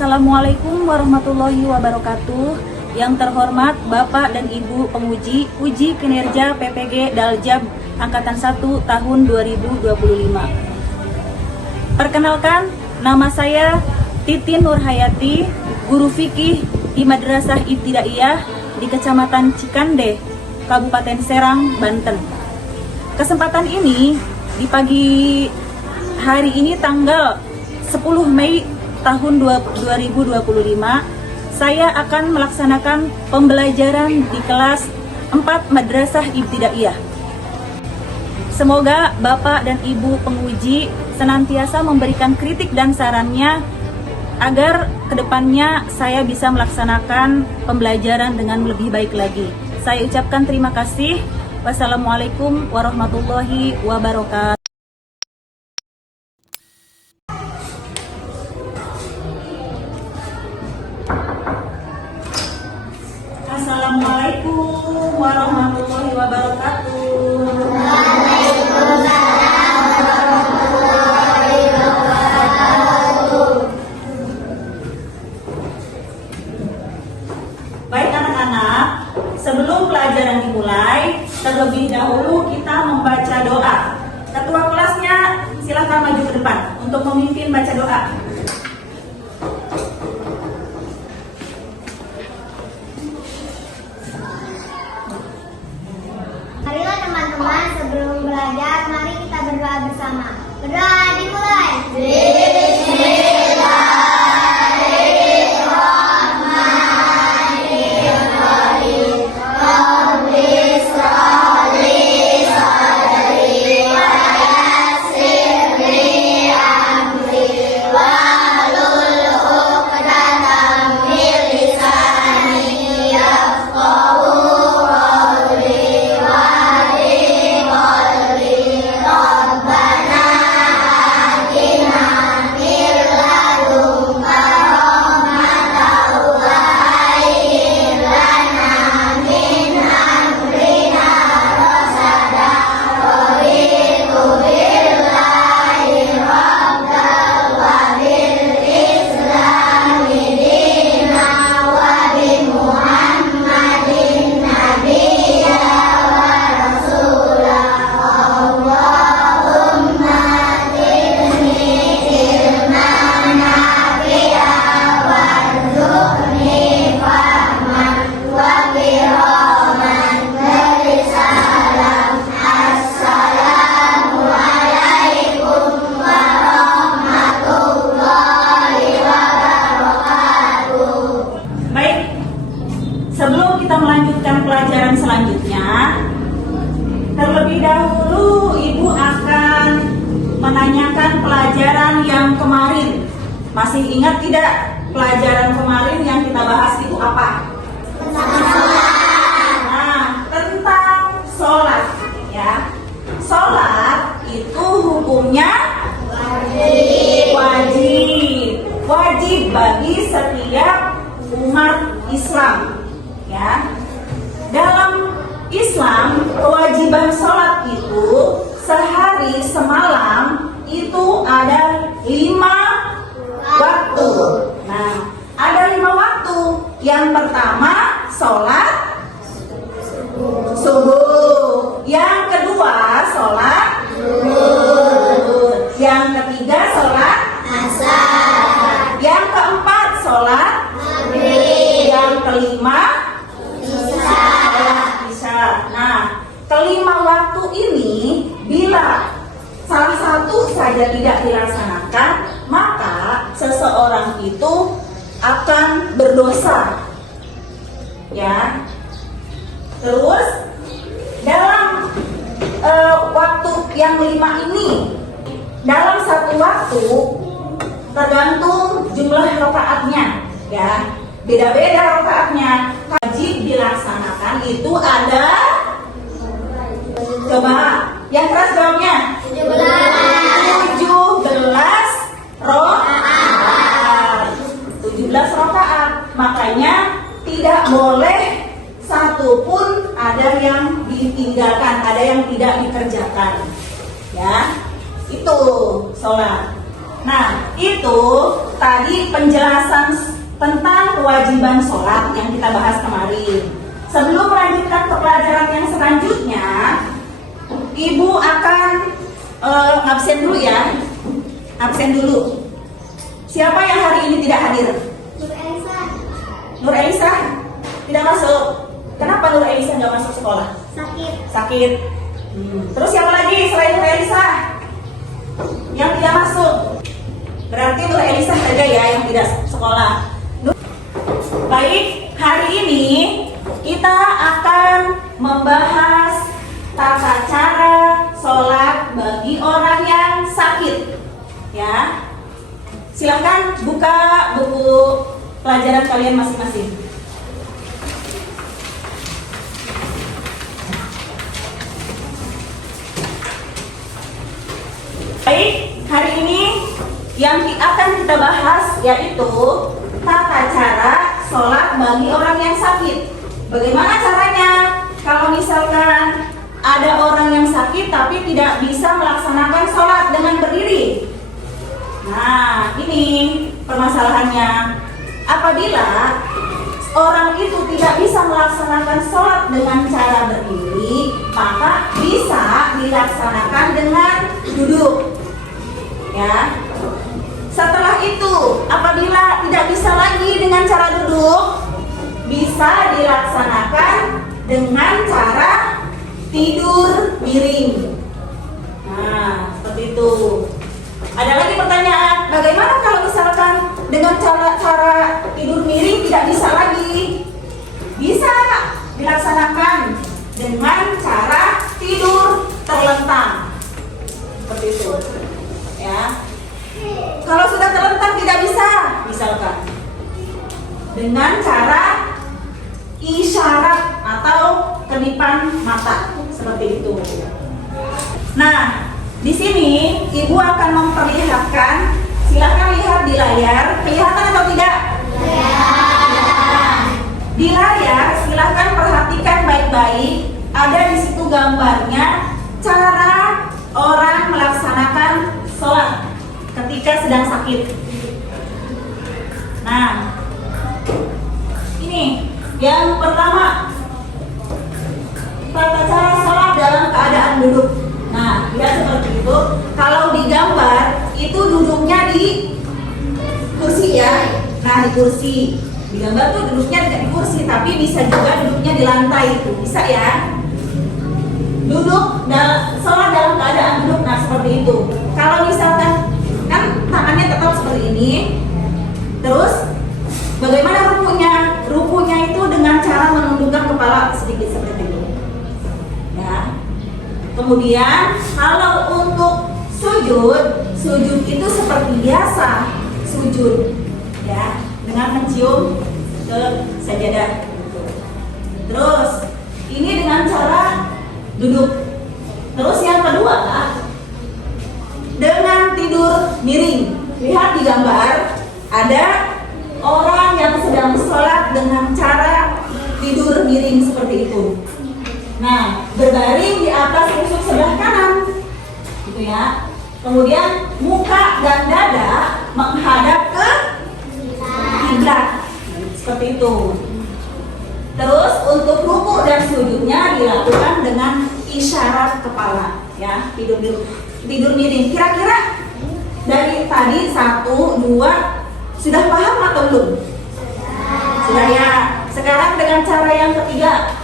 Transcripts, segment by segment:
Assalamualaikum warahmatullahi wabarakatuh. Yang terhormat Bapak dan Ibu penguji uji kinerja PPG Daljab Angkatan 1 tahun 2025. Perkenalkan, nama saya Titin Nurhayati, guru fikih di Madrasah Ibtidaiyah di Kecamatan Cikande, Kabupaten Serang, Banten. Kesempatan ini di pagi hari ini tanggal 10 Mei tahun 2025, saya akan melaksanakan pembelajaran di kelas 4 Madrasah Ibtidaiyah. Semoga Bapak dan Ibu penguji senantiasa memberikan kritik dan sarannya agar kedepannya saya bisa melaksanakan pembelajaran dengan lebih baik lagi. Saya ucapkan terima kasih. Wassalamualaikum warahmatullahi wabarakatuh. Assalamualaikum warahmatullahi wabarakatuh. Baik anak-anak, sebelum pelajaran dimulai, terlebih dahulu kita membaca doa. Ketua kelasnya silakan maju ke depan untuk memimpin baca doa. Marilah teman-teman, sebelum belajar, mari kita berdoa bersama. Berdoa dimulai. Sebelum kita melanjutkan pelajaran selanjutnya, terlebih dahulu Ibu akan menanyakan pelajaran yang kemarin. Masih ingat tidak pelajaran kemarin yang kita bahas itu apa? Nah, tentang sholat ya. Sholat itu hukumnya wajib bagi setiap umat Islam. Ya, dalam Islam kewajiban sholat itu sehari semalam itu ada 5 waktu. Nah, ada 5 waktu. Yang pertama sholat subuh, yang kedua sholat zuhur, yang ketiga sholat asar, yang keempat sholat maghrib, yang kelima Nah, kelima waktu ini bila salah satu saja tidak dilaksanakan, maka seseorang itu akan berdosa. Ya. Terus dalam waktu yang 5 ini, dalam satu waktu tergantung jumlah rakaatnya, ya. Beda-beda rakaatnya. Wajib dilaksanakan itu ada, coba yang keras jawabnya, 17 rakaat. Makanya tidak boleh satu pun ada yang ditinggalkan, ada yang tidak dikerjakan. Ya, itu sholat. Nah, itu tadi penjelasan tentang kewajiban sholat yang kita bahas kemarin. Sebelum melanjutkan ke pelajaran yang selanjutnya, Ibu akan absen dulu ya. Absen dulu. Siapa yang hari ini tidak hadir? Nur Elisa. Nur Elisa tidak masuk. Kenapa Nur Elisa nggak masuk sekolah? Sakit. Sakit. Terus siapa lagi selain Nur Elisa yang tidak masuk? Berarti Nur Elisa saja ya yang tidak sekolah. Baik, hari ini kita akan membahas tata cara sholat bagi orang yang sakit. Ya, silakan buka buku pelajaran kalian masing-masing. Baik, hari ini yang akan kita bahas yaitu tata cara sholat bagi orang yang sakit. Bagaimana caranya? Kalau misalkan ada orang yang sakit tapi tidak bisa melaksanakan sholat dengan berdiri. Nah, ini permasalahannya. Apabila orang itu tidak bisa melaksanakan sholat dengan cara berdiri, maka bisa dilaksanakan dengan duduk. Ya. Setelah itu, apabila tidak bisa lagi dengan cara duduk, bisa dilaksanakan dengan cara tidur miring. Nah, seperti itu. Ada lagi pertanyaan, bagaimana kalau misalkan dengan cara tidur miring tidak bisa lagi? Bisa dilaksanakan dengan cara tidur terlentang. Seperti itu. Ya. Kalau sudah terlentang tidak bisa, misalkan dengan cara isyarat atau kedipan mata seperti itu. Nah, di sini Ibu akan memperlihatkan. Silakan lihat di layar. Kelihatan atau tidak? Di layar silakan perhatikan baik-baik. Ada di situ gambarnya cara orang melaksanakan sholat ketika sedang sakit. Nah, ini yang pertama, tata cara sholat dalam keadaan duduk. Nah, lihat seperti itu. Kalau di gambar itu duduknya di kursi ya. Nah, di kursi. Di gambar tuh duduknya tidak di kursi, tapi bisa juga duduknya di lantai itu. Bisa ya. Duduk sholat dalam keadaan duduk. Nah, seperti itu. Kalau misalkan kan tangannya tetap seperti ini. Terus bagaimana rukunya? Rukunya itu dengan cara menundukkan kepala sedikit seperti itu. Ya. Kemudian kalau untuk sujud itu seperti biasa sujud, ya, dengan mencium ke sajadah. Terus ini dengan cara duduk. Terus yang kedua, dengan tidur miring. Lihat di gambar ada orang yang sedang sholat dengan cara tidur miring seperti itu. Nah, berbaring di atas tusuk sebelah kanan, gitu ya. Kemudian muka dan dada menghadap ke kiblat, seperti itu. Terus untuk ruku dan sujudnya dilakukan dengan isyarat kepala, ya, tidur miring. Kira-kira dari tadi 1, 2 sudah paham atau belum? Sudah ya. Sekarang dengan cara yang ketiga.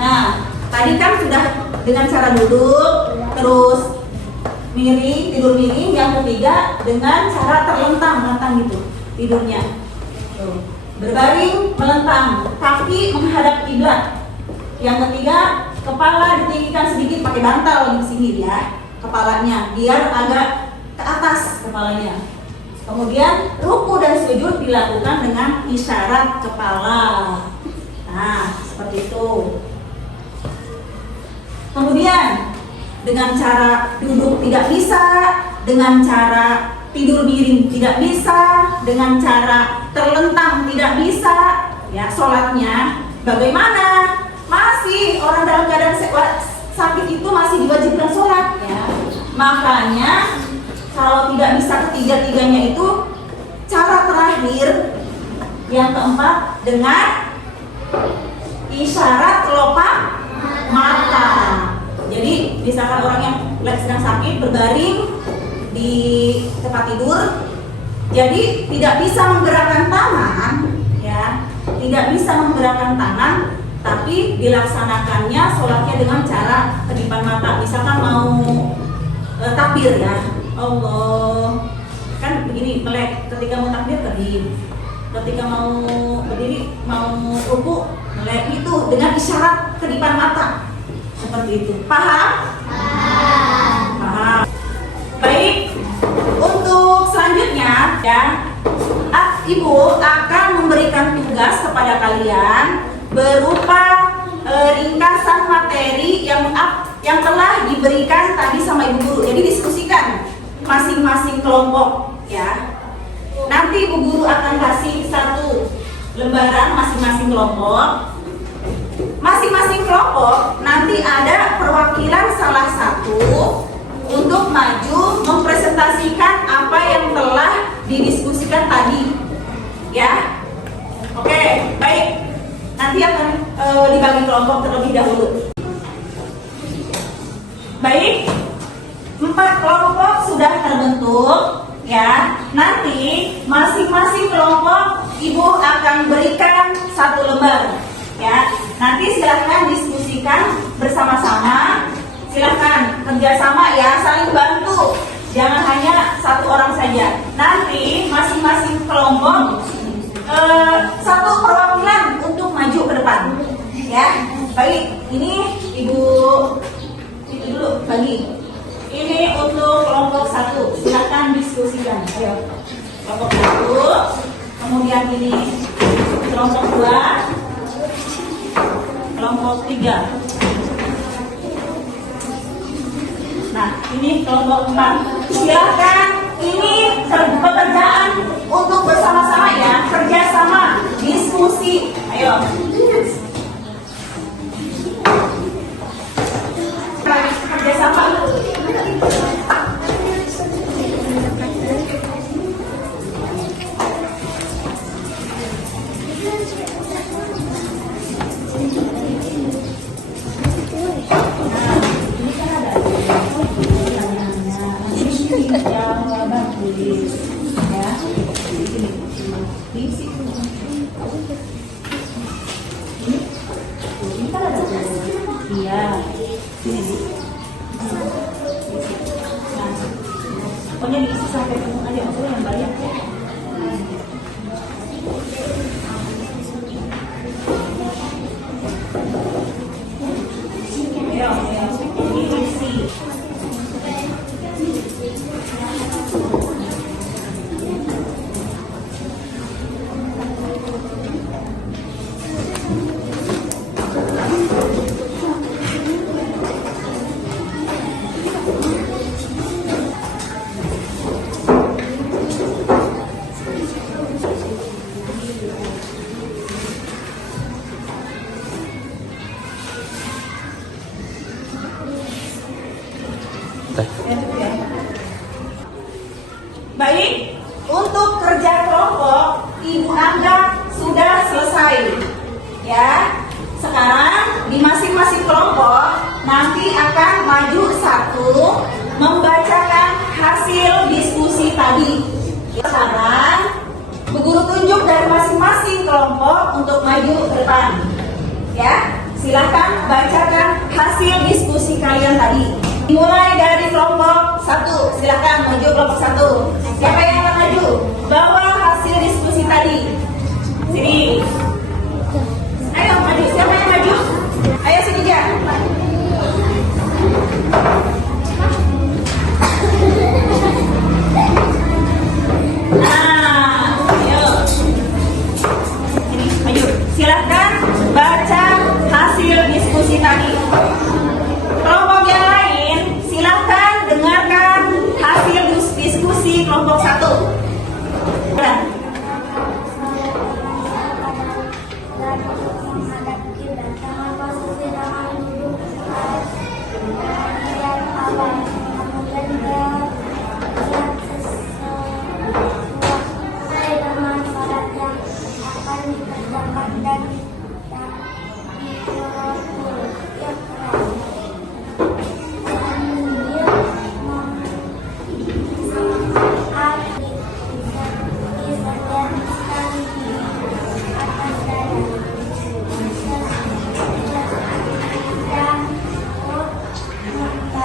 Nah, tadi kan sudah dengan cara duduk, terus miring, tidur miring. Yang ketiga dengan cara terlentang gitu tidurnya. Tuh. Berbaring, melentang, kaki menghadap kiblat. Yang ketiga, kepala ditinggikan sedikit pakai bantal di sini ya, kepalanya biar agak ke atas kepalanya. Kemudian ruku dan sujud dilakukan dengan isyarat kepala. Nah, seperti itu. Kemudian dengan cara duduk tidak bisa, dengan cara tidur miring tidak bisa, dengan cara terlentang tidak bisa, ya, sholatnya bagaimana? Masih orang dalam keadaan sakit itu masih diwajibkan sholat, ya. Makanya kalau tidak bisa ketiga-tiganya itu cara terakhir yang keempat dengan isyarat kelopak mata. Jadi misalkan orang yang sedang sakit berbaring di tempat tidur, jadi tidak bisa menggerakkan tangan, ya, tidak bisa menggerakkan tangan, tapi dilaksanakannya sholatnya dengan cara kedipan mata. Misalkan mau takbir, ya, Allah, kan begini melek, ketika mau takbir kedip, ketika mau berdiri, mau ruku melek, itu dengan isyarat kedipan mata seperti itu. Paham? Paham. Baik, untuk selanjutnya, ya, Ibu akan memberikan tugas kepada kalian berupa ringkasan materi yang telah diberikan tadi sama Ibu Guru. Jadi diskusikan masing-masing kelompok, ya. Nanti Ibu Guru akan kasih satu lembaran masing-masing kelompok. Masing-masing kelompok nanti ada perwakilan salah satu untuk maju mempresentasikan apa yang telah didiskusikan tadi, ya. Oke, baik. Nanti akan dibagi kelompok terlebih dahulu. Baik, 4 kelompok sudah terbentuk, ya. Nanti masing-masing kelompok Ibu akan berikan satu lembar, ya. Nanti silahkan diskusikan bersama-sama, silahkan kerjasama, ya, saling bantu, jangan hanya satu orang saja. Nanti masing-masing kelompok satu perwakilan untuk maju ke depan, ya. Baik, ini Ibu itu dulu bagi. Ini untuk kelompok 1, silahkan diskusikan. Ayo, kelompok 1, kemudian ini kelompok 2, kelompok 3. Nah, ini kelompok 4. Silahkan, ini pekerjaan untuk bersama-sama, ya, kerjasama, diskusi. Ayo. Kerjasama. Jawaban tulis, ya. Di situ. Ini kan ada tulis. Iya. Ini. Nah, pokoknya diisi sampai penuh aja, aku yang banyak. Ayo, ini isi. Baik, untuk kerja kelompok Ibu anggap sudah selesai, ya. Sekarang di masing-masing kelompok nanti akan maju satu membacakan hasil diskusi tadi. Sekarang Bu Guru tunjuk dari masing-masing kelompok untuk maju ke depan, ya. Silahkan bacakan hasil diskusi kalian tadi. Mulai dari kelompok 1, silahkan maju kelompok 1. Siapa yang akan maju? Bawa hasil diskusi tadi. Sini. Ayo maju. Siapa yang maju? Ayo sini aja. Nah, ayo. Sini, maju. Silahkan baca hasil diskusi tadi. Kelompok yang lain, silahkan dengarkan hasil diskusi kelompok 1. dan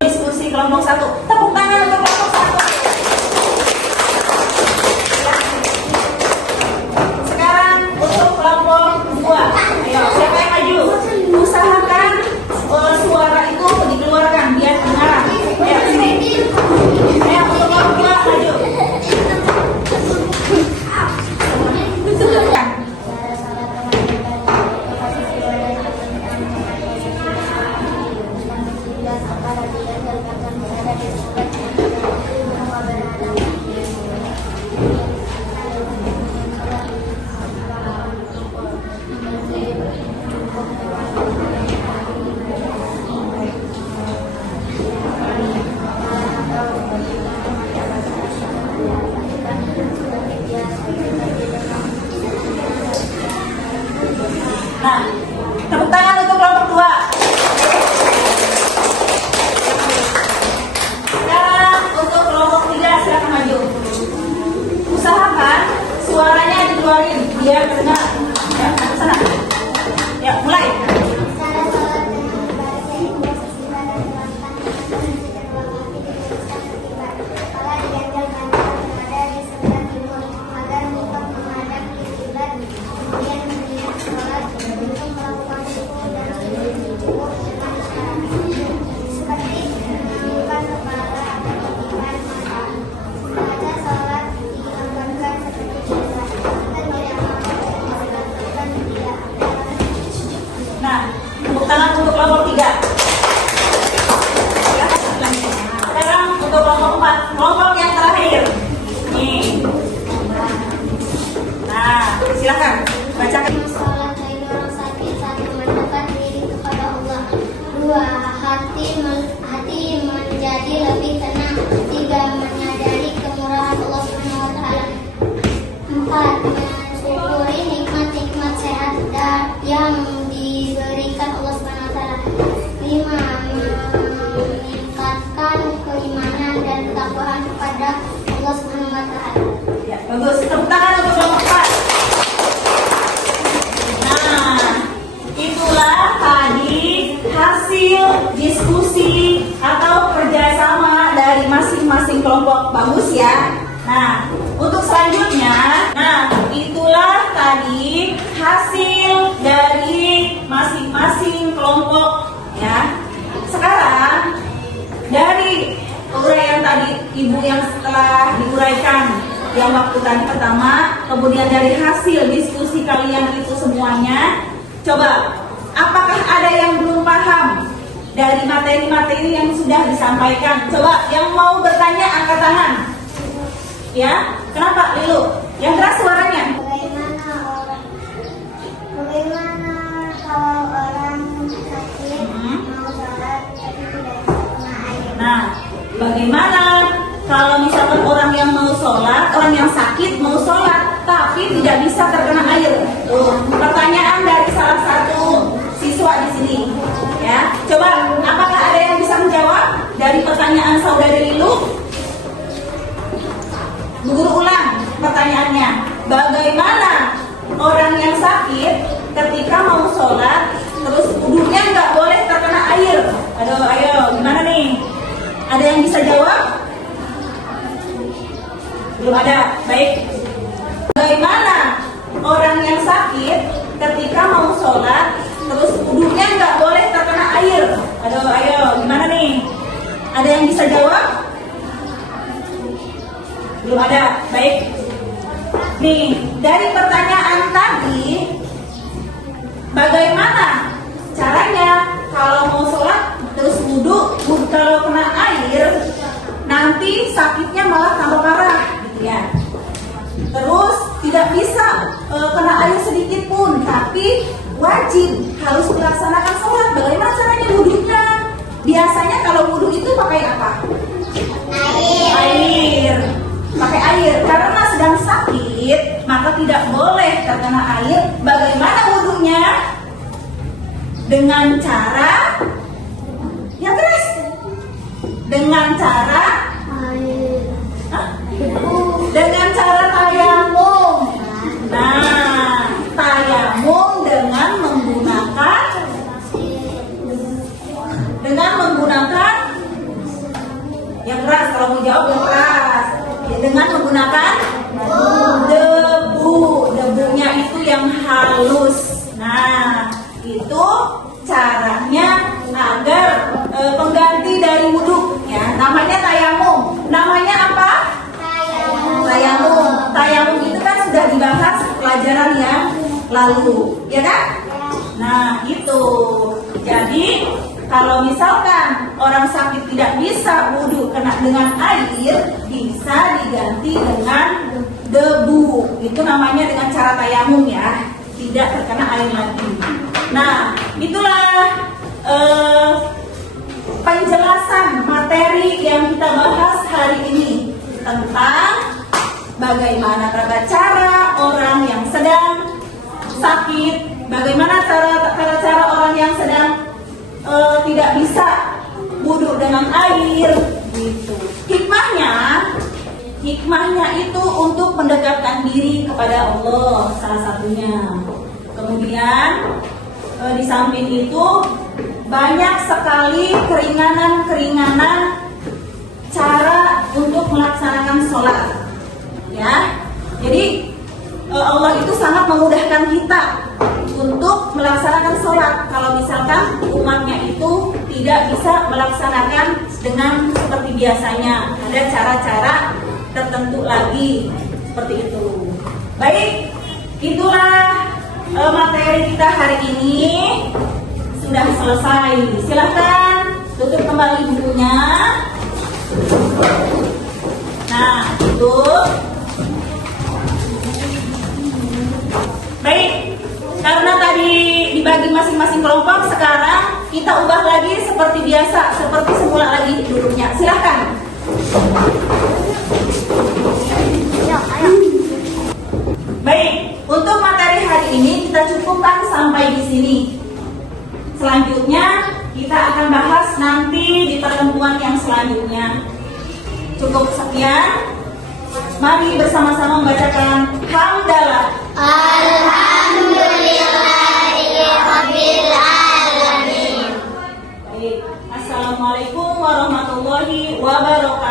Diskusi kelompok 1. Tepuk tangan untuk kelompok 1. Sekarang untuk kelompok 2. Ayo, siapa yang maju? Usahakan suara itu dikeluarkan biar kedengaran. Ayo, sini. Ayo, untuk kelompok 2 maju. Nah, tepuk tangan untuk kelompok 2. Sekarang untuk kelompok 3 silakan maju. Usahakan suaranya dikeluarin biar terdengar. Ya, ke sana. Ya, mulai. Nah, tepuk tangan untuk kelompok 3. Sekarang untuk kelompok 4, kelompok yang terakhir. Nih. Nah, silakan bacakan. Salat dari orang sakit satu mendekatkan diri kepada Allah. 2. Hati menjadi lebih tenang. 3. Menyadari kemurahan Allah Subhanahu wa taala. 4. Mensyukuri nikmat-nikmat sehat yang diberikan Allah Subhanahu wa taala. 5. Meningkatkan keimanan dan ketakwaan kepada Allah Subhanahu wa taala. Ya, bagus. Tepuk tangan untuk kelompok 4. Nah, itulah tadi hasil diskusi atau kerjasama dari masing-masing kelompok. Bagus ya. Nah, untuk selanjutnya, itulah tadi hasil dari masing-masing kelompok ya. Sekarang dari uraian tadi Ibu yang setelah diuraikan yang waktu tadi pertama, kemudian dari hasil diskusi kalian itu semuanya, coba apakah ada yang belum paham dari materi-materi yang sudah disampaikan? Coba yang mau bertanya angkat tangan. Ya, kenapa Lilu? Yang keras suaranya. Bagaimana kalau orang sakit mau sholat tapi tidak kena air? Nah, bagaimana kalau misalkan orang yang mau sholat, orang yang sakit mau sholat tapi tidak bisa terkena air? Tuh, pertanyaan dari salah satu siswa di sini. Ya, coba apakah ada yang bisa menjawab dari pertanyaan saudari Lilu? Bu Guru ulang pertanyaannya. Bagaimana orang yang sakit ketika mau sholat terus wudhunya nggak boleh terkena air? Ayo, gimana nih? Ada yang bisa jawab? Belum ada. Baik. Bagaimana orang yang sakit ketika mau sholat terus wudhunya nggak boleh terkena air? Ayo, gimana nih? Ada yang bisa jawab? Belum ada. Baik. Nih, dari pertanyaan tadi, bagaimana caranya kalau mau sholat terus wudhu, kalau kena air nanti sakitnya malah tambah parah, gitu ya. Terus tidak bisa kena air sedikit pun, tapi wajib harus melaksanakan sholat. Bagaimana caranya wudhunya? Biasanya kalau wudhu itu pakai apa? Air. Pakai air. Karena sedang sakit, maka tidak boleh terkena air. Bagaimana dengan cara yang keras. Dengan cara dengan cara tayamum. Nah, tayamum dengan menggunakan yang keras. Kalau mau jawab yang keras, ya, dengan menggunakan debu. Debunya itu yang halus. Nah, itu caranya agar pengganti dari wudhu, ya. Namanya tayamum. Namanya apa? Tayamum. Tayamum itu kan sudah dibahas pelajaran yang lalu, ya kan? Nah, itu. Jadi kalau misalkan orang sakit tidak bisa wudhu kena dengan air, bisa diganti dengan debu. Itu namanya dengan cara tayamum, ya. Tidak terkena air lagi. Nah, itulah penjelasan materi yang kita bahas hari ini tentang bagaimana tata cara orang yang sedang sakit, bagaimana cara orang yang sedang tidak bisa wudhu dengan air, gitu. Hikmahnya itu untuk mendekatkan diri kepada Allah, salah satunya. Kemudian di samping itu banyak sekali keringanan cara untuk melaksanakan sholat, ya. Jadi Allah itu sangat memudahkan kita untuk melaksanakan sholat. Kalau misalkan umatnya itu tidak bisa melaksanakan dengan seperti biasanya, ada cara-cara tertentu lagi seperti itu. Baik, itulah materi kita hari ini sudah selesai. Silahkan tutup kembali bukunya. Nah, tutup. Baik, karena tadi dibagi masing-masing kelompok, sekarang kita ubah lagi seperti biasa, seperti semula lagi duduknya. Silahkan. Baik, untuk materi hari ini kita cukupkan sampai di sini. Selanjutnya kita akan bahas nanti di pertemuan yang selanjutnya. Cukup sekian. Mari bersama-sama membacakan hamdalah. Alhamdulillahirabbil alamin. Baik. Assalamualaikum warahmatullahi wabarakatuh.